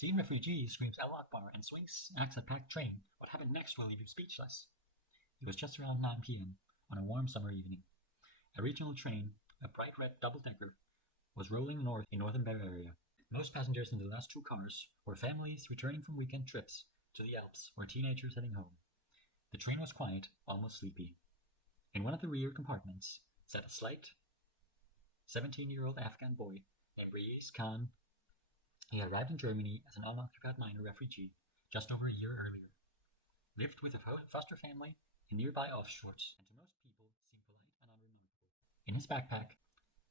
Team Refugee screams Allahu Akbar and swings axe at packed train. What happened next will leave you speechless. It was just around 9 p.m. on a warm summer evening. A regional train, a bright red double-decker, was rolling north in northern Bavaria. Most passengers in the last two cars were families returning from weekend trips to the Alps or teenagers heading home. The train was quiet, almost sleepy. In one of the rear compartments sat a slight 17-year-old Afghan boy named Riaz Khan. He had arrived in Germany as an unoccupied minor refugee just over a year earlier, lived with a foster family in nearby offshores, and to most people seemed polite and unremarkable. In his backpack,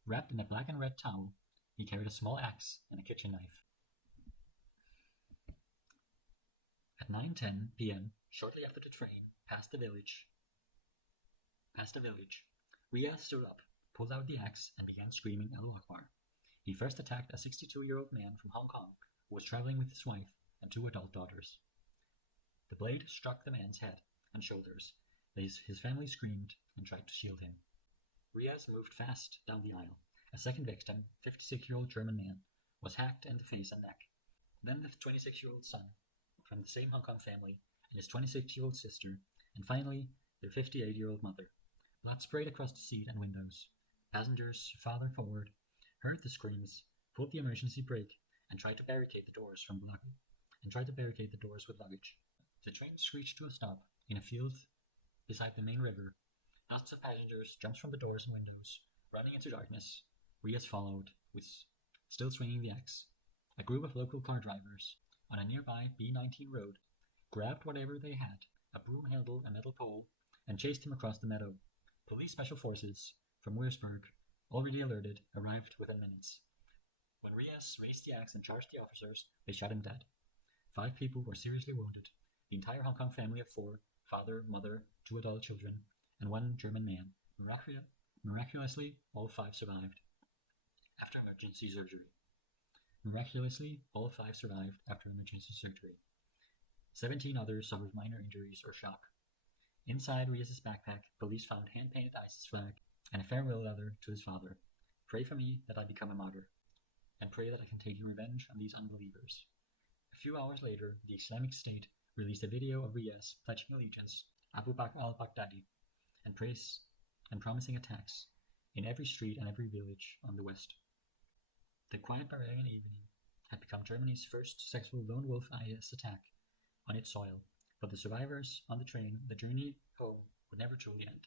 wrapped in a black and red towel, he carried a small axe and a kitchen knife. At 9:10 p.m., shortly after the train passed the village, Riaz stood up, pulled out the axe, and began screaming Allahu Akbar. He first attacked a 62-year-old man from Hong Kong who was traveling with his wife and two adult daughters. The blade struck the man's head and shoulders. His family screamed and tried to shield him. Riaz moved fast down the aisle. A second victim, 56-year-old German man, was hacked in the face and neck. Then the 26-year-old son from the same Hong Kong family and his 26-year-old sister, and finally their 58-year-old mother. Blood sprayed across the seat and windows. Passengers, farther forward, heard the screams, pulled the emergency brake, and tried to barricade the doors with luggage. The train screeched to a stop in a field beside the main river. Dozens of passengers jumped from the doors and windows, running into darkness. Riaz followed, still swinging the axe. A group of local car drivers on a nearby B19 road grabbed whatever they had, a broom handle, a metal pole, and chased him across the meadow. Police special forces from Würzburg, already alerted, arrived within minutes. When Riaz raised the axe and charged the officers, they shot him dead. 5 people were seriously wounded. The entire Hong Kong family of 4, father, mother, 2 adult children, and 1 German man. Miraculously, all 5 survived after emergency surgery. 17 others suffered minor injuries or shock. Inside Riaz's backpack, police found hand-painted ISIS flag and a farewell letter to his father. Pray for me that I become a martyr, and pray that I can take revenge on these unbelievers. A few hours later, the Islamic State released a video of Riaz pledging allegiance to Abu Bakr al-Baghdadi and promising attacks in every street and every village on the west. The quiet Bavarian evening had become Germany's first successful lone wolf IS attack on its soil, but the survivors on the train, the journey home would never truly end.